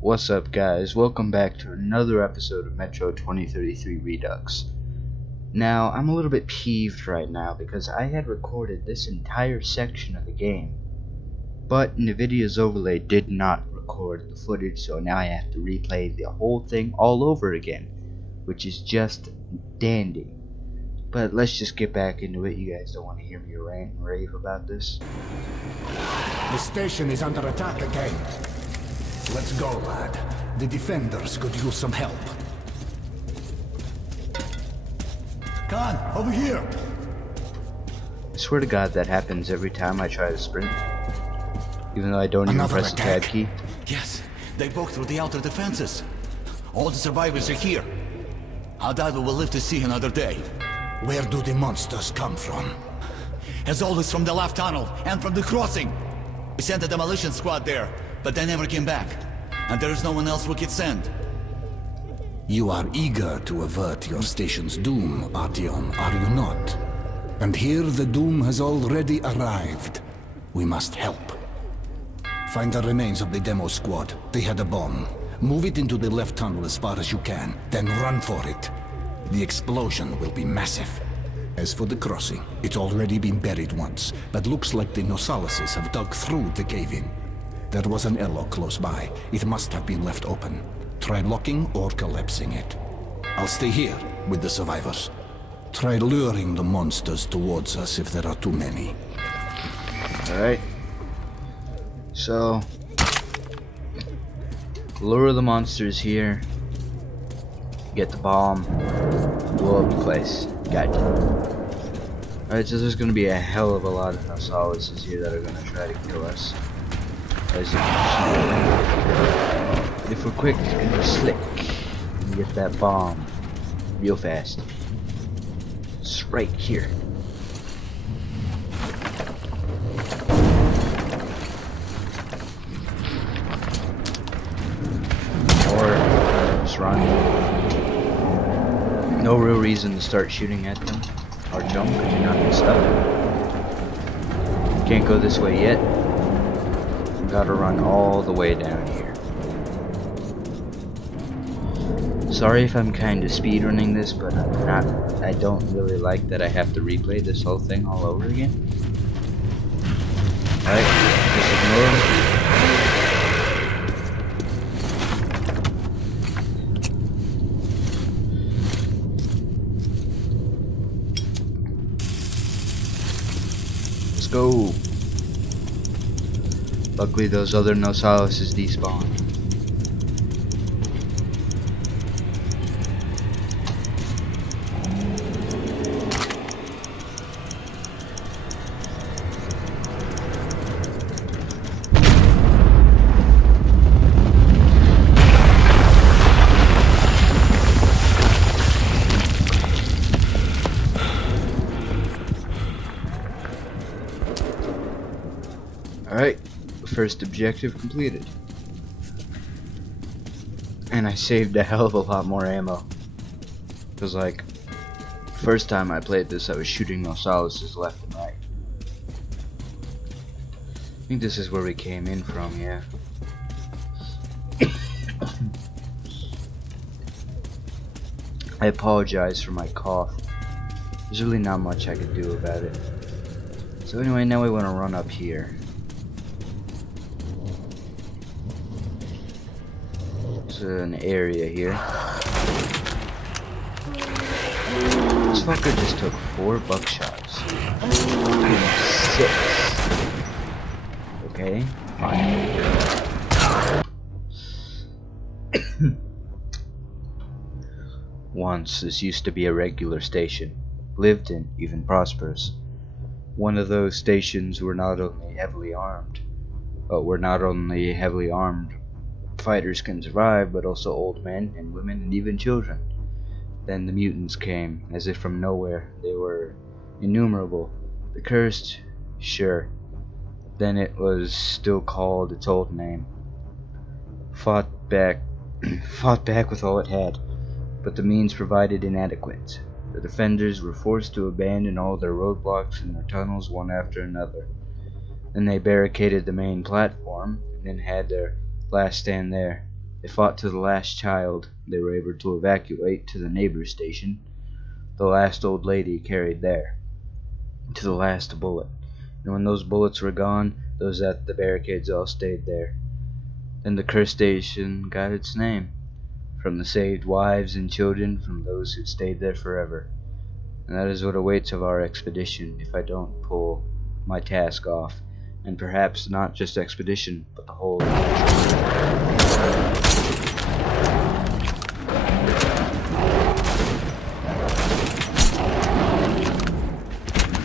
What's up, guys? Welcome back to another episode of Metro 2033 Redux. Now, I'm a little bit peeved right now because I had recorded this entire section of the game, but NVIDIA's overlay did not record the footage, so now I have to replay the whole thing all over again, which is just dandy. But let's just get back into it. You guys don't want to hear me rant and rave about this. The station is under attack again. Let's go, lad. The defenders could use some help. Khan, over here! I swear to God that happens every time I try to sprint. Even though I don't even press the tab key. Yes, they broke through the outer defenses. All the survivors are here. I doubt we will live to see another day. Where do the monsters come from? As always, from the left tunnel and from the crossing. We sent a demolition squad there, but they never came back. And there is no one else we could send. You are eager to avert your station's doom, Artyom, are you not? And here the doom has already arrived. We must help. Find the remains of the demo squad. They had a bomb. Move it into the left tunnel as far as you can, then run for it. The explosion will be massive. As for the crossing, it's already been buried once, but looks like the Nosalises have dug through the cave-in. There was an airlock close by. It must have been left open. Try locking or collapsing it. I'll stay here with the survivors. Try luring the monsters towards us if there are too many. Alright. So, lure the monsters here. Get the bomb. Blow up the place. Gotcha. Alright, so there's gonna be a hell of a lot of Nosalises here that are gonna try to kill us. As you can see. If we're quick and slick, we can get that bomb real fast. It's right here. Or just run. No real reason to start shooting at them or jump because you're not gonna stop. Can't go this way yet. Gotta run all the way down here. Sorry if I'm kind of speedrunning this, but I don't really like that I have to replay this whole thing all over again. Alright, just ignore them. Let's go. Luckily those other Nosalises despawned. Alright. First objective completed. And I saved a hell of a lot more ammo. Because like, first time I played this I was shooting Nosalises left and right. I think this is where we came in from, yeah. I apologize for my cough. There's really not much I can do about it. So anyway, now we want to run up here. An area here. This fucker just took 4 buckshots. And 6. Okay, fine. Once this used to be a regular station, lived in, even prosperous. One of those stations were not only heavily armed, fighters can survive, but also old men and women and even children. Then the mutants came, as if from nowhere. They were innumerable. The cursed, sure. Then it was still called its old name. Fought back with all it had, but the means provided inadequate. The defenders were forced to abandon all their roadblocks and their tunnels one after another. Then they barricaded the main platform, and then had their last stand there. They fought to the last child. They were able to evacuate to the neighbor station. The last old lady carried there, to the last bullet. And when those bullets were gone, those at the barricades all stayed there. Then the cursed station got its name, from the saved wives and children from those who stayed there forever. And that is what awaits of our expedition if I don't pull my task off. And perhaps not just expedition, but the whole.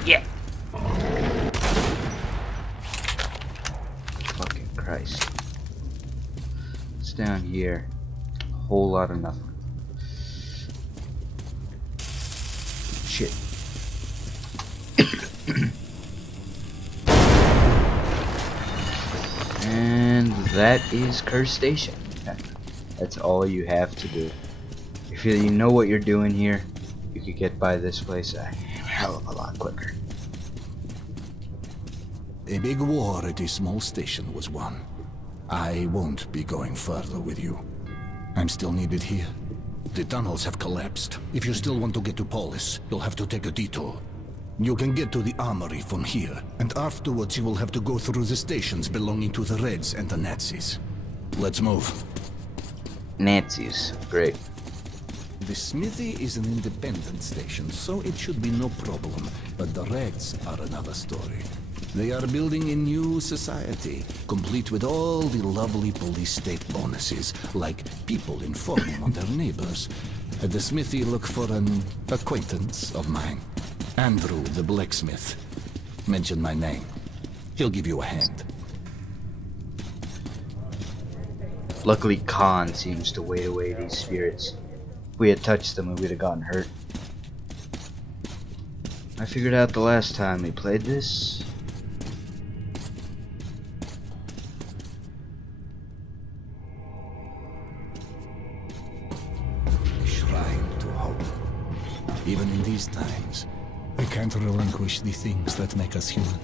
Yeah. Fucking Christ. It's down here. A whole lot of nothing. Shit. And that is Curse Station. That's all you have to do. If you know what you're doing here, you could get by this place a hell of a lot quicker. A big war at a small station was won. I won't be going further with you. I'm still needed here. The tunnels have collapsed. If you still want to get to Polis, you'll have to take a detour. You can get to the armory from here, and afterwards you will have to go through the stations belonging to the Reds and the Nazis. Let's move. Nazis. Great. The smithy is an independent station, so it should be no problem. But the Reds are another story. They are building a new society, complete with all the lovely police state bonuses, like people informing on their neighbors. At the smithy, look for an acquaintance of mine. Andrew, the blacksmith. Mention my name. He'll give you a hand. Luckily, Khan seems to wait away these spirits. If we had touched them, we would have gotten hurt. I figured out the last time we played this. Shrine to hope. Even in these times, we can't relinquish the things that make us human.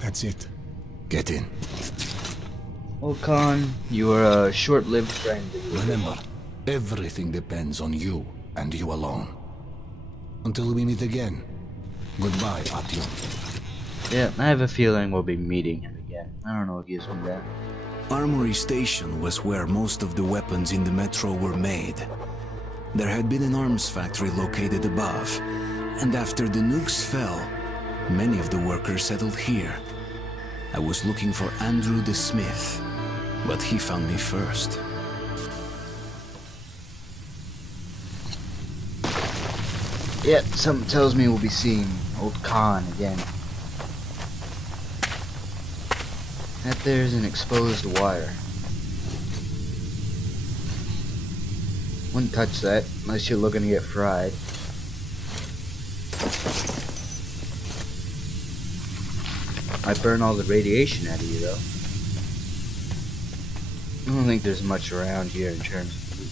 That's it. Get in. Well, Khan, you are a short-lived friend. Remember, everything depends on you and you alone. Until we meet again, goodbye, Artyom. Yeah, I have a feeling we'll be meeting him again. I don't know what gives me that. Armory Station was where most of the weapons in the metro were made. There had been an arms factory located above, and after the nukes fell, many of the workers settled here. I was looking for Andrew the Smith, but he found me first. Yep, something tells me we'll be seeing old Khan again. That there's an exposed wire. Wouldn't touch that unless you're looking to get fried. Might burn all the radiation out of you though. I don't think there's much around here in terms of loot.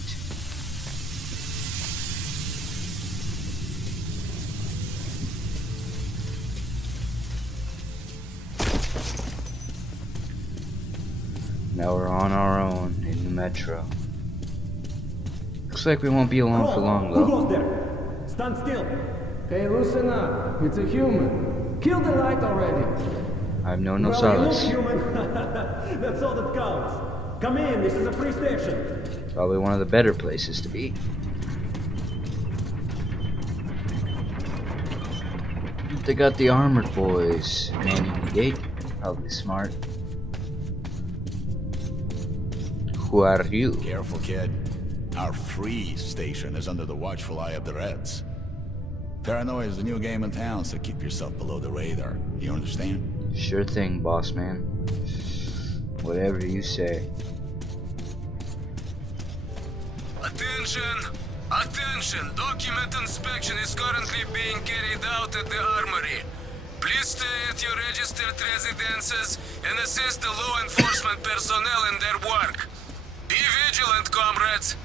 Now we're on our own in the metro. Looks like we won't be alone for long Who though. goes there? Stand still. Hey, loosen up. It's a human. Kill the light already. I have no Well, you look solace. human. That's all that counts. Come in, this is a free station. Probably one of the better places to be. They got the armored boys manning the gate. Probably smart. Who are you? Careful, kid. Our free station is under the watchful eye of the Reds. Paranoia is the new game in town, so keep yourself below the radar. You understand? Sure thing, boss man. Whatever you say. Attention! Attention! Document inspection is currently being carried out at the armory. Please stay at your registered residences and assist the law enforcement personnel in their work. Be vigilant, comrades.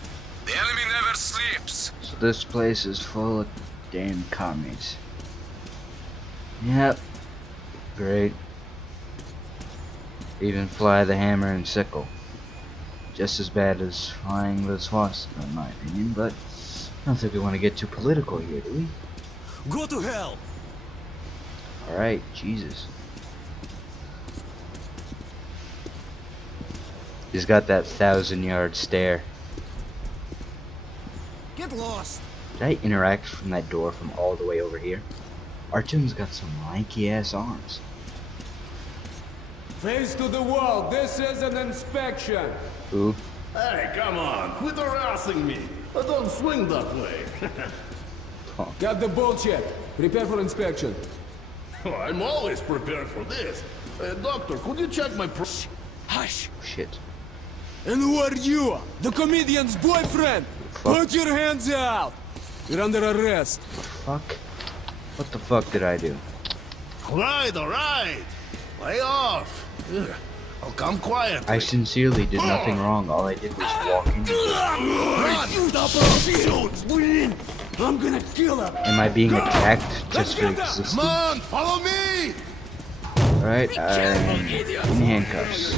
The enemy never sleeps. So this place is full of damn commies. Yep. Great. Even fly the hammer and sickle. Just as bad as flying the swastika, in my opinion, but I don't think we want to get too political here, do we? Go to hell! Alright, Jesus. He's got that 1,000-yard stare. Get lost! Did I interact from that door from all the way over here? Artyom's got some lanky-ass arms. Face to the wall. This is an inspection. Ooh. Hey, come on, quit harassing me. I don't swing that way. Got the bullshit. Prepare for inspection. I'm always prepared for this. Doctor, could you check my Hush. Shit. And who are you? The comedian's boyfriend? Fuck. Put your hands out. You're under arrest. Fuck. What the fuck did I do? All right. Lay off. Ugh, I'll come quiet. I sincerely did nothing wrong. All I did was walk into it. I'm gonna kill him. Am I being attacked just for existing? Come on, follow me. Alright, I'm in handcuffs.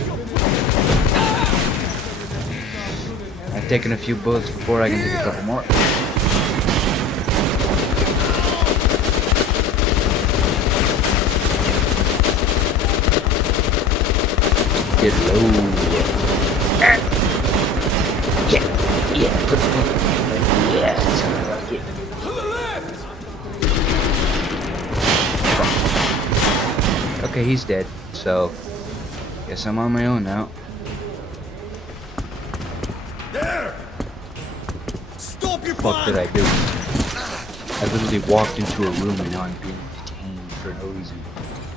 I've taken a few bullets before. I can take a couple more. Get low. Yeah, put the yes. Okay, he's dead, so guess I'm on my own now. There! Stop your What the fuck did I do? I literally walked into a room and now I'm being detained for no reason.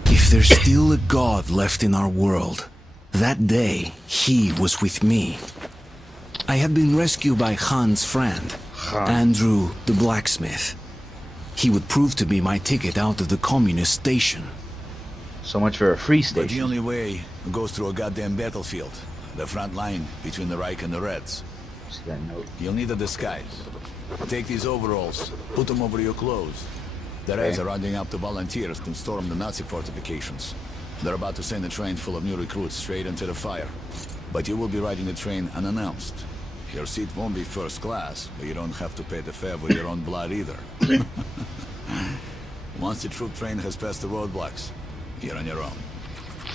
If there's still a god left in our world, that day he was with me. I had been rescued by Han's friend, Andrew the blacksmith. He would prove to be my ticket out of the communist station. So much for a free But the station. only way goes through a goddamn battlefield. The front line between the Reich and the Reds. See that note? You'll need a disguise. Take these overalls, put them over your clothes. The Reds are rounding up the volunteers to storm the Nazi fortifications. They're about to send a train full of new recruits straight into the fire. But you will be riding the train unannounced. Your seat won't be first class, but you don't have to pay the fare with your own blood either. Once the troop train has passed the roadblocks, you're on your own.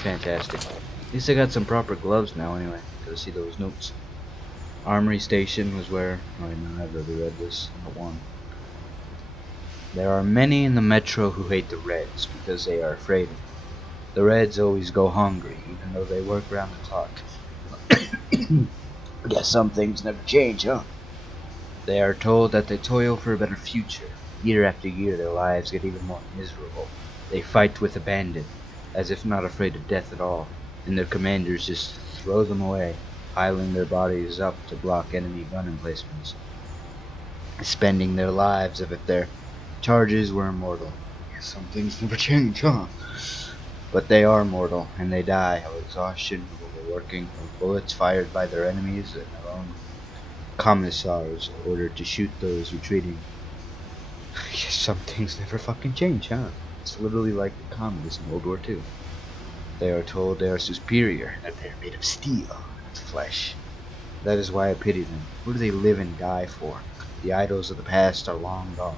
Fantastic. At least I got some proper gloves now anyway. Gotta see those notes. Armory Station was where... Oh, no, I've already read this. Not one. There are many in the metro who hate the Reds because they are afraid of them. The Reds always go hungry, even though they work round the clock. Guess some things never change, huh? They are told that they toil for a better future. Year after year, their lives get even more miserable. They fight with abandon, as if not afraid of death at all, and their commanders just throw them away, piling their bodies up to block enemy gun emplacements, spending their lives as if their charges were immortal. Guess some things never change, huh? But they are mortal, and they die of exhaustion, overworking, with bullets fired by their enemies and their own commissars ordered to shoot those retreating. Guess some things never fucking change, huh? It's literally like the commies in World War II. They are told they are superior, that they are made of steel, not flesh. That is why I pity them. What do they live and die for? The idols of the past are long gone,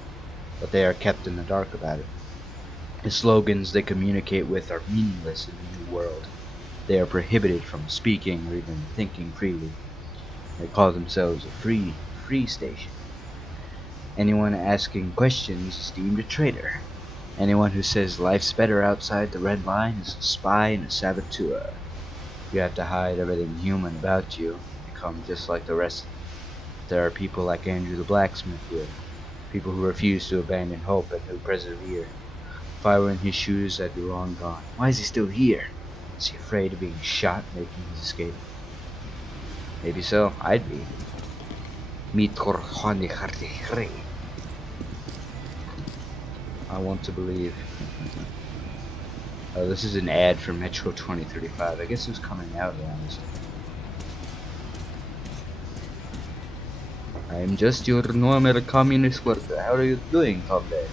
but they are kept in the dark about it. The slogans they communicate with are meaningless in the new world. They are prohibited from speaking or even thinking freely. They call themselves a free station. Anyone asking questions is deemed a traitor. Anyone who says life's better outside the red line is a spy and a saboteur. You have to hide everything human about you, become just like the rest. There are people like Andrew the blacksmith here, people who refuse to abandon hope and who persevere. If I were in his shoes, I'd be long gone. Why is he still here? Is he afraid of being shot making his escape? Maybe so. I'd be. I want to believe. Oh, this is an ad for Metro 2035. I guess it was coming out around this time. I am just your normal communist worker. How are you doing, Tomlin?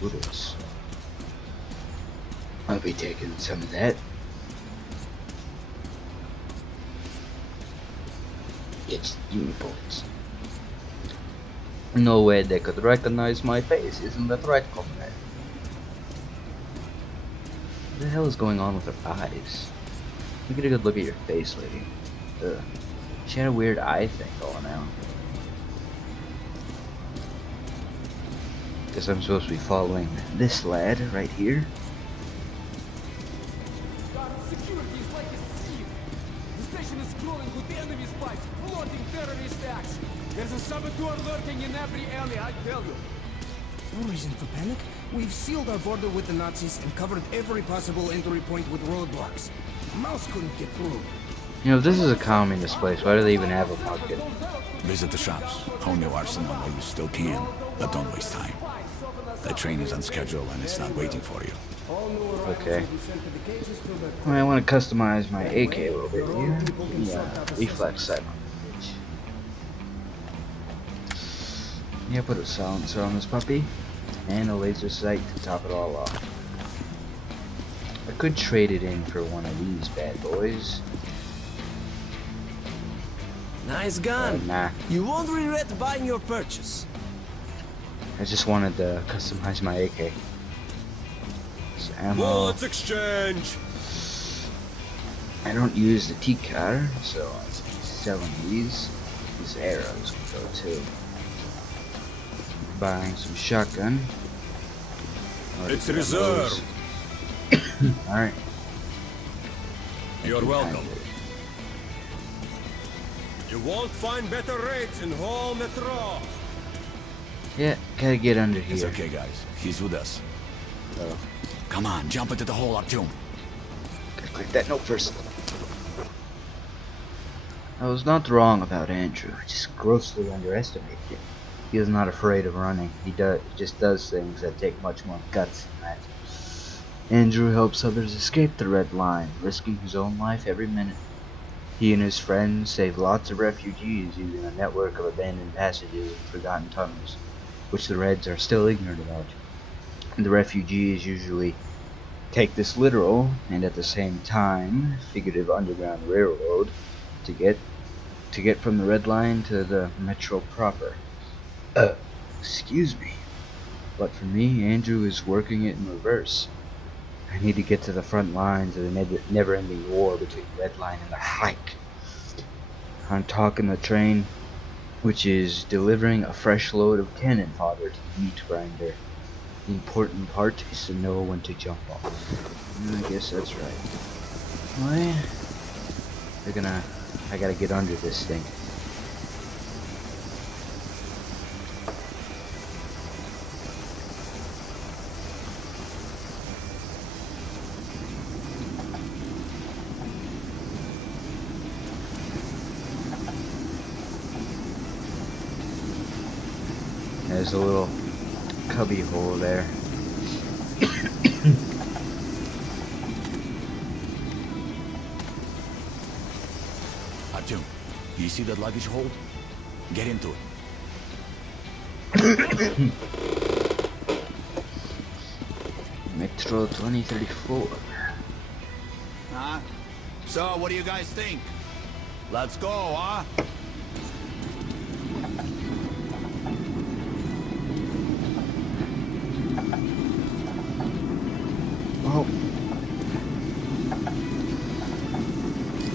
Bullets. I'll be taking some of that. It's bullets. No way they could recognize my face, isn't that right, comrade? What the hell is going on with her eyes? Look at a good look at your face, lady. Ugh. She had a weird eye thing going on. Guess I'm supposed to be following this lad right here. Security is like a sieve. The station is crawling with enemy spies, plotting terrorist acts. There's a saboteur lurking in every alley, I tell you. No reason to panic. We've sealed our border with the Nazis and covered every possible entry point with roadblocks. A mouse couldn't get through. You know, if this is a communist place, why do they even have a market? Visit the shops. Hone your arsenal while you still can, but don't waste time. The train is on schedule and it's not waiting for you. Okay. I want to customize my AK a little bit here. Yeah, reflex sight on the bitch. Yeah, put a silencer on this puppy. And a laser sight to top it all off. I could trade it in for one of these bad boys. Nice gun. Nah. You won't regret buying your purchase. I just wanted to customize my AK. So ammo. Let's exchange. I don't use the T-car, so I'll be selling these. These arrows can go too. Buying some shotgun. It's reserved. Alright. You're welcome. You won't find better rates in whole Metro. Yeah, gotta get under here. It's okay, guys. He's with us. Oh. Come on, jump into the hole up to him. Gotta click that note first. I was not wrong about Andrew. I just grossly underestimated him. He is not afraid of running. He just does things that take much more guts than that. Andrew helps others escape the Red Line, risking his own life every minute. He and his friends save lots of refugees using a network of abandoned passages and forgotten tunnels, which the Reds are still ignorant about. And the refugees usually take this literal, and at the same time, figurative underground railroad to get from the Red Line to the Metro proper. Excuse me. But for me, Andrew is working it in reverse. I need to get to the front lines of the never-ending war between the Red Line and the Hike. I'm talking the train, which is delivering a fresh load of cannon fodder to the meat grinder. The important part is to know when to jump off. I guess that's right. Well, I gotta get under this thing. There's a little cubby hole there. Artyom, you see that luggage hold? Get into it. Metro 2034. Huh? So, what do you guys think? Let's go, huh? Oh.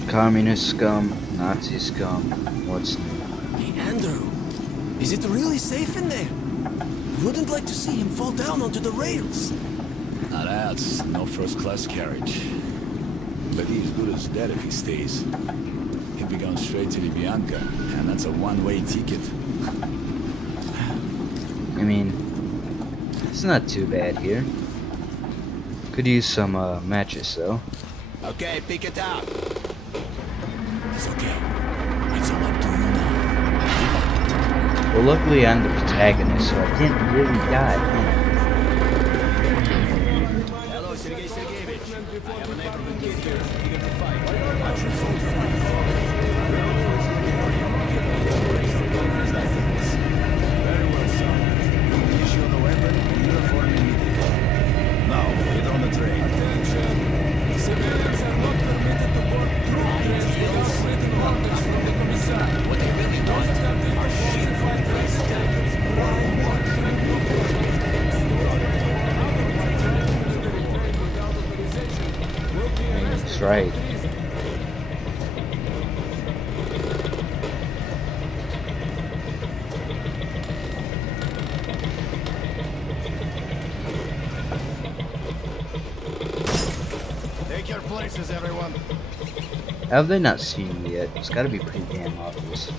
Communist scum, Nazi scum, what's new? Hey, Andrew. Is it really safe in there? Wouldn't like to see him fall down onto the rails. Now that's no first-class carriage. But he's good as dead if he stays. He'll be going straight to the Bianca, and that's a one-way ticket. I mean, it's not too bad here. Could use some matches though. Okay, pick it up. It's okay. It's all up to you now. Well, luckily I'm the protagonist, so I can't really die, can I? Hello, Sergei Sergeyevich. I have a neighborhood kid here eager to fight. Very well, son. Issue the weapon and uniform immediately. Now, get on the train. Attention! Civilians are not permitted to board troop trains without written orders from the commissar. What they really Those want attempting to falsify train statements, bribe or train documents, store or otherwise train military train without authorization will be arrested That's right. for treason. Take your places, everyone. Have they not seen me yet? It's gotta be pretty damn obvious.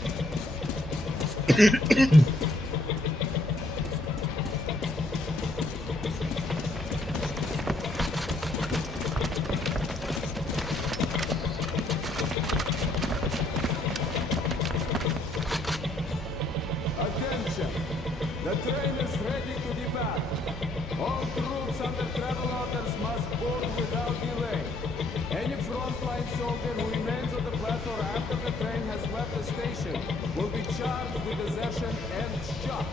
Attention! The train is ready to depart. All troops under travel orders must board without delay. Any frontline soldier who remains on the platform after the train has left the station will be charged with desertion and shot.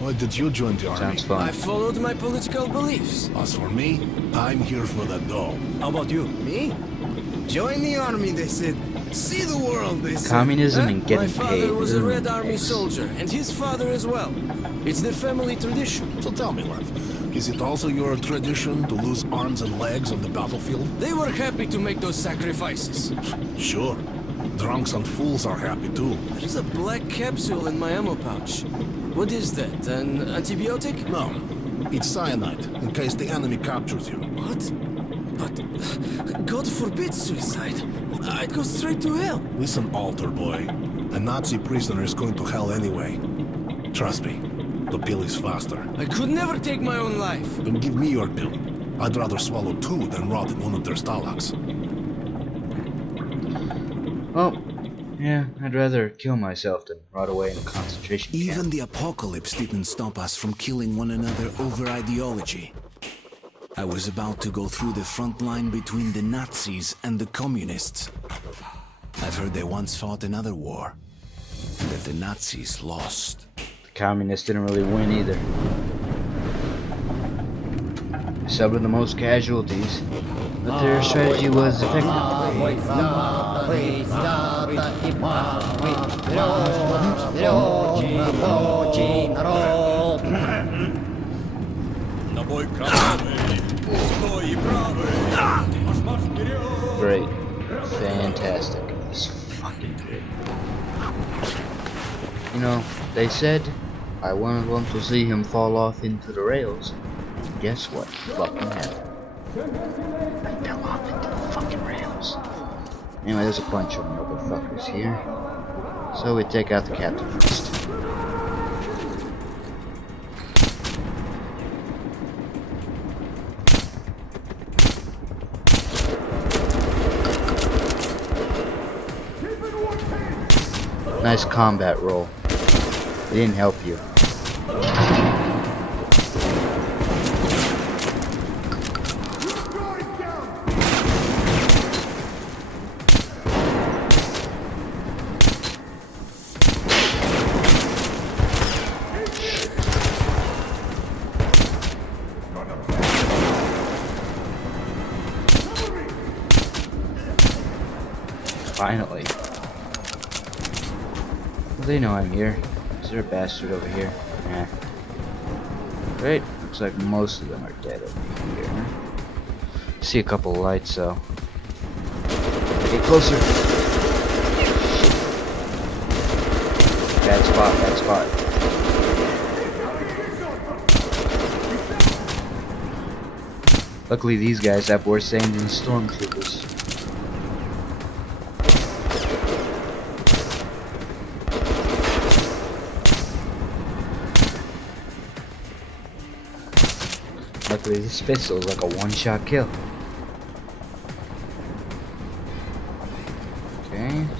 Why did you join the army? Sounds fun. I followed my political beliefs. As for me, I'm here for the dough. How about you? Me? Join the army, they said. See the world, they said. Communism Huh? and getting My father paid. was a Red Ooh, Army yes. soldier, and his father as well. It's the family tradition. So tell me, love, is it also your tradition to lose arms and legs on the battlefield? They were happy to make those sacrifices. Sure. Drunks and fools are happy too. There's a black capsule in my ammo pouch. What is that? An antibiotic? No, it's cyanide, in case the enemy captures you. What? But God forbid suicide. I'd go straight to hell. Listen, altar boy. A Nazi prisoner is going to hell anyway. Trust me, the pill is faster. I could never take my own life. Then give me your pill. I'd rather swallow two than rot in one of their stalags. Well, yeah, I'd rather kill myself than rot away in a concentration camp. Even the apocalypse didn't stop us from killing one another over ideology. I was about to go through the front line between the Nazis and the communists. I've heard they once fought another war, and that the Nazis lost. The communists didn't really win either. They suffered the most casualties, but their strategy was effective. Great. Fantastic. It's fucking great. You know, they said I wanted one to see him fall off into the rails. Guess what fucking happened? I fell off into the fucking rails. Anyway, there's a bunch of motherfuckers here. So we take out the captain first. Nice combat roll. It didn't help you. Finally. Well, they know I'm here. Is there a bastard over here? Nah. Great. Looks like most of them are dead over here. See a couple lights though. Get closer. Bad spot, bad spot. Luckily these guys have worse aim than stormtroopers. Luckily this pistol is like a one-shot kill.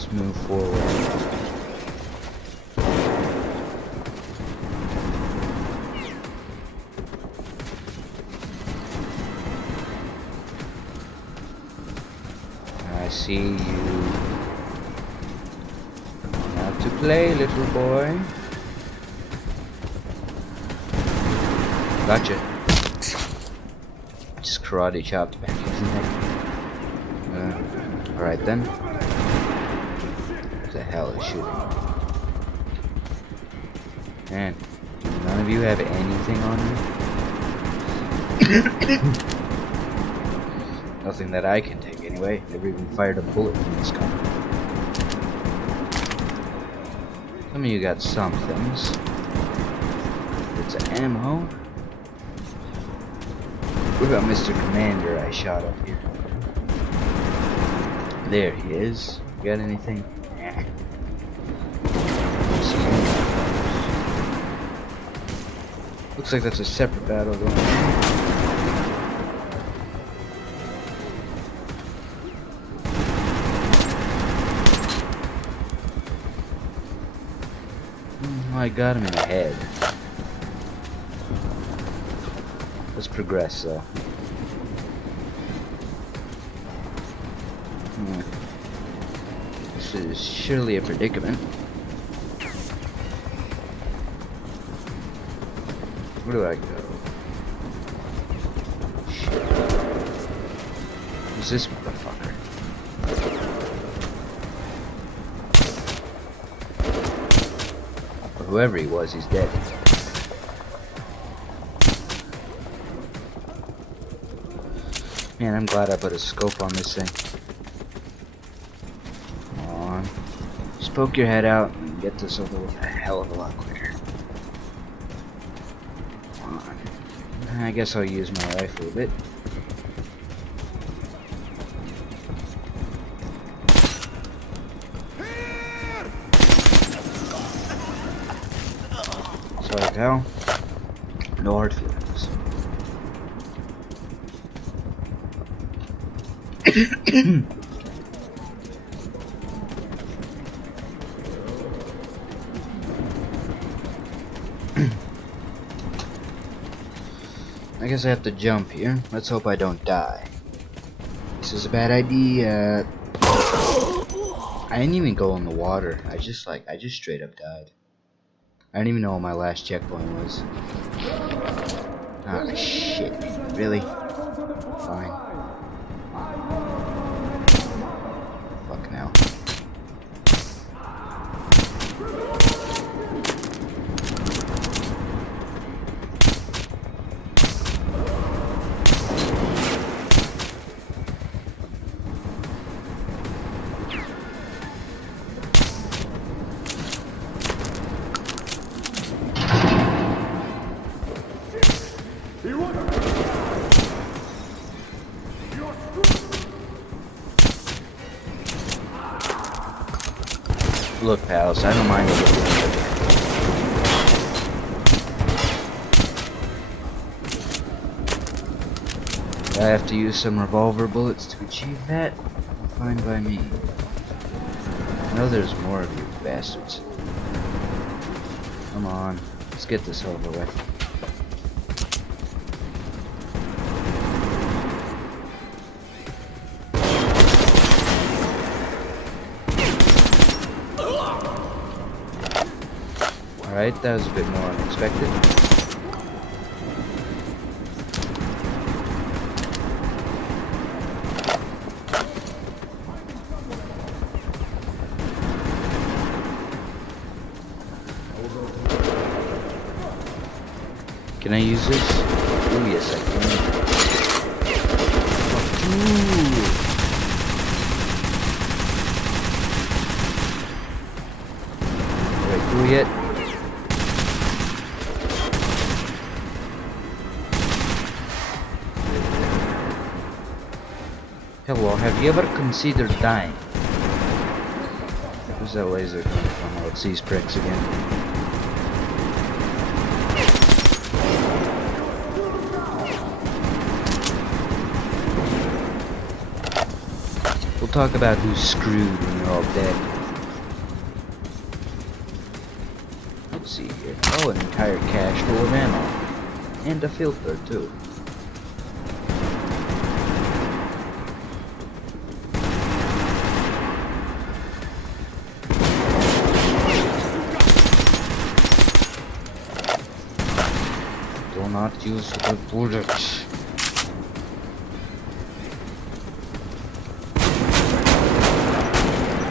Let's move forward. I see you. Now to play, little boy. Gotcha. Just karate chopped back his neck. Alright then. What the hell is shooting? Man, none of you have anything on me? Nothing that I can take anyway. Never even fired a bullet from this gun. Some of you got some things. It's an ammo. What about Mr. Commander I shot up here? There he is. You got anything? Nah. Looks like that's a separate battle going on. I got him in the head. Let's progress though. This is surely a predicament. Where do I go? Shit. Who's this motherfucker? Or whoever he was, he's dead. Man, I'm glad I put a scope on this thing. Come on. Just poke your head out and get this over with a hell of a lot quicker. Come on. I guess I'll use my rifle a bit. Sorry, pal. No hard feelings. I guess I have to jump here. Let's hope I don't die. This is a bad idea. I didn't even go in the water. I just straight up died. I don't even know what my last checkpoint was. Ah, shit. Really? Fine. Fuck now. Look, pals, I don't mind a little bit. I have to use some revolver bullets to achieve that? Fine by me. I know there's more of you bastards. Come on, let's get this over with. Alright, that was a bit more unexpected. Can I use this? Oh yes, I can. Alright, cool yet? Hello, have you ever considered dying? Where's that laser coming from? Oh, it's these pricks again. talk about who's screwed when you're all dead. Let's see here. Oh, an entire cache full of ammo. And a filter, too. Do not use the bullets.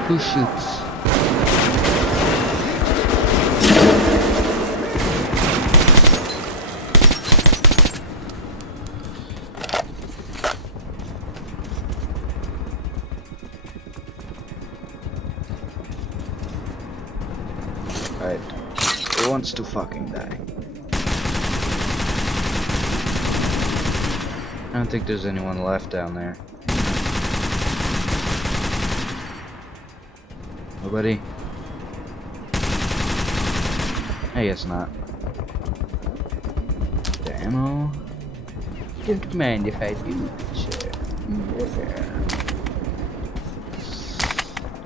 Who shoots? Alright. Who wants to fucking die? I don't think there's anyone left down there. Nobody? I guess not. The ammo? Don't mind if I do, sir. Yeah.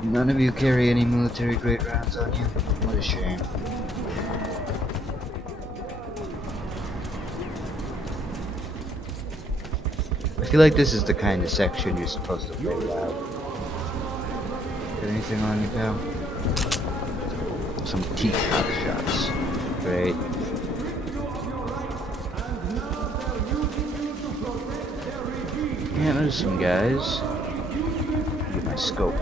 None of you carry any military grade rounds on you? What a shame. I feel like this is the kind of section you're supposed to play loud. Got anything on you, pal? Some teacup shots. Great. Yeah, there's some guys. Get my scope.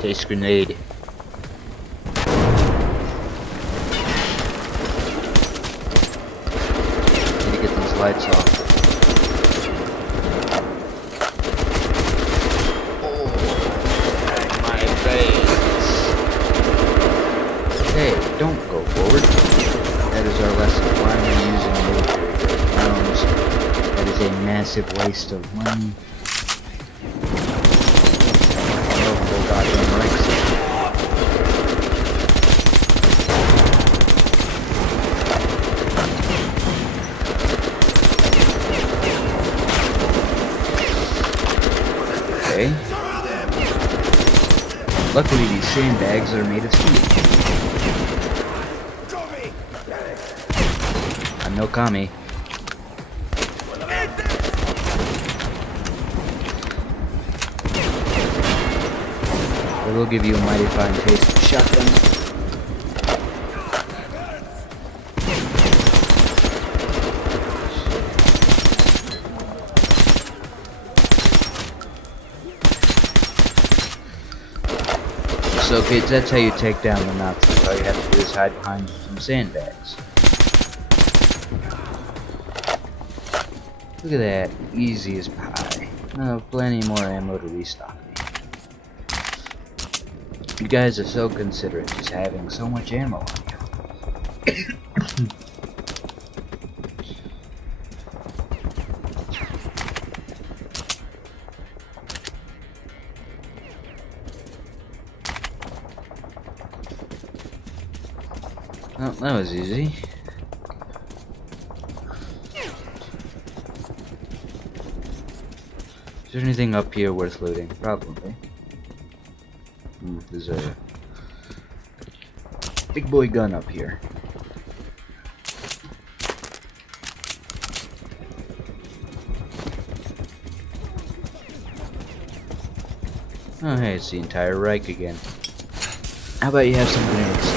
Taste grenade. Need to get these lights off. Oh, my face. Hey, don't go forward. That is our lesson. Why am I using military rounds? That is a massive waste of money. Okay. Luckily, these sandbags are made of steel. I'm no commie. It will give you a mighty fine taste of shotgun. So kids, that's how you take down the Nazis. All you have to do is hide behind some sandbags. Look at that, easy as pie. Oh, plenty more ammo to restock me. You guys are so considerate, just having so much ammo on you. Well, that was easy. Is there anything up here worth looting? Probably. There's a big boy gun up here. Oh hey, it's the entire Reich again. How about you have some grenades?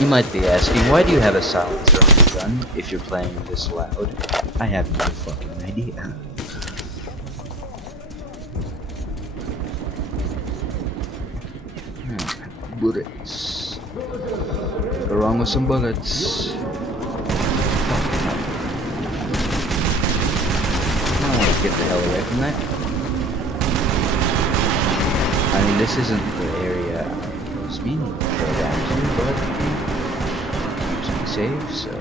You might be asking, why do you have a silencer on your gun if you're playing this loud? I have no fucking idea. Bullets. What's wrong with some bullets? get the hell away from that. I mean, this isn't the area I was meaning to go down to, but usually safe, so.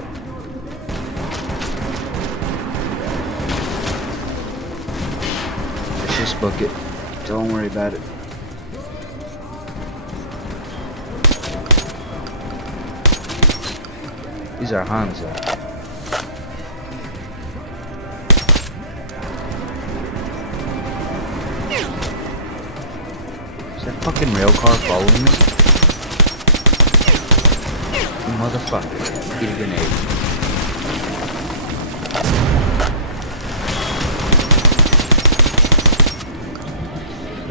Let's just book it. Don't worry about it. These are Hansa. Is that fucking rail car following me? You motherfucker. Eat a grenade.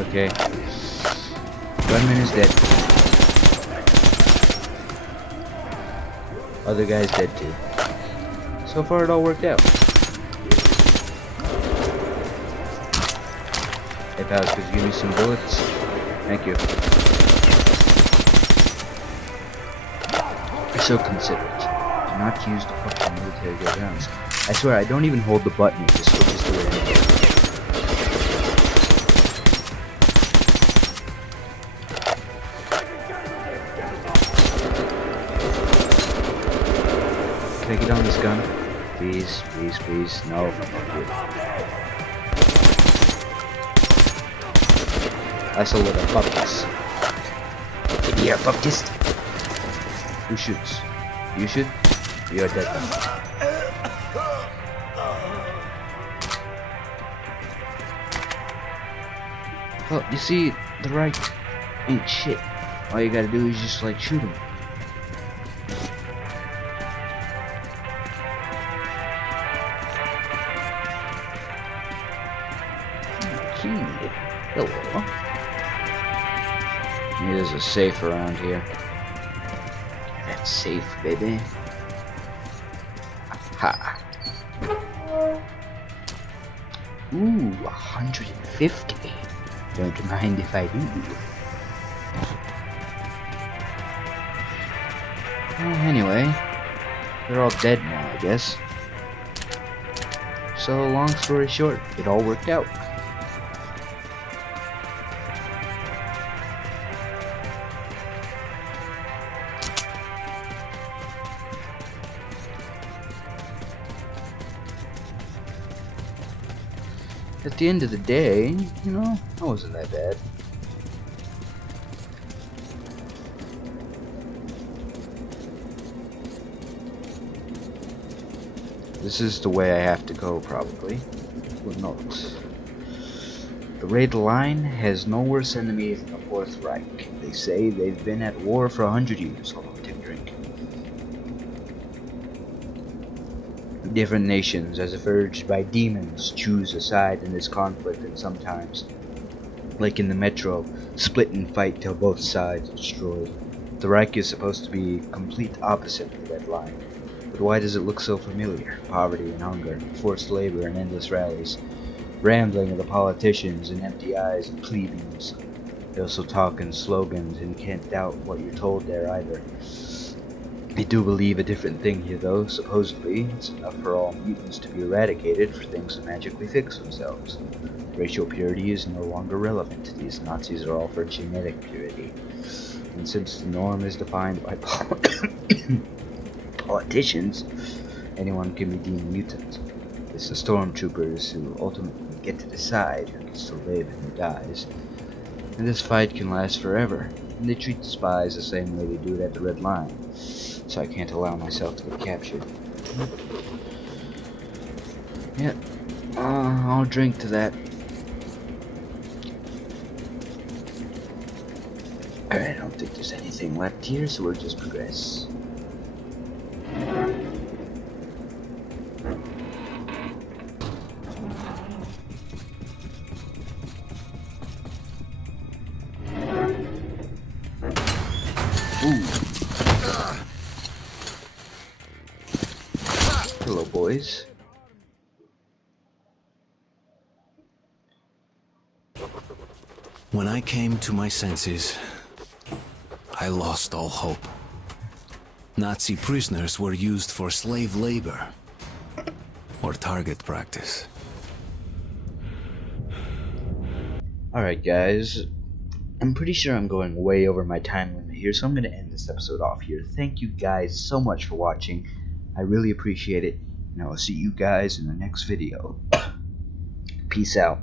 Okay. Gunman is dead. Other guy's dead too. So far it all worked out. Hey pals, could you give me some bullets? Thank you. You're so considerate. Do not use the fucking military guns. I swear I don't even hold the button, it just switches to it. Can I get on this gun? Please, please, please. No, fuck you. That's a little bupkis. Give me your bupkis. Who shoots? You shoot? You're dead. Well, you see, the right ain't shit. All you gotta do is just like shoot him. Hello. There's a safe around here. That's safe, baby. Ha. Ooh, 150. Don't mind if I do. Well, anyway, they're all dead now, I guess. So, long story short, it all worked out. At the end of the day, you know, it wasn't that bad. This is the way I have to go, probably. But not. The Red Line has no worse enemy than the Fourth Reich. They say they've been at war for 100 years. Hold on, take a drink. Different nations, as if urged by demons, choose a side in this conflict, and sometimes, like in the Metro, split and fight till both sides are destroyed. The Reich is supposed to be complete opposite of the Red Line. But why does it look so familiar? Poverty and hunger, forced labor and endless rallies, rambling of the politicians and empty eyes of plebeians. They also talk in slogans, and you can't doubt what you're told there either. They do believe a different thing here though. Supposedly, it's enough for all mutants to be eradicated for things to magically fix themselves. Racial purity is no longer relevant. These Nazis are all for genetic purity. And since the norm is defined by politicians, anyone can be deemed mutant. It's the stormtroopers who ultimately get to decide who gets to live and who dies. And this fight can last forever. And they treat the spies the same way they do it at the Red Line. So I can't allow myself to get captured. Yeah, I'll drink to that. Alright, I don't think there's anything left here, so we'll just progress. Ooh. Hello, boys. When I came to my senses, I lost all hope. Nazi prisoners were used for slave labor or target practice. Alright guys, I'm pretty sure I'm going way over my time limit here, so I'm going to end this episode off here. Thank you guys so much for watching. I really appreciate it, and I will see you guys in the next video. Peace out.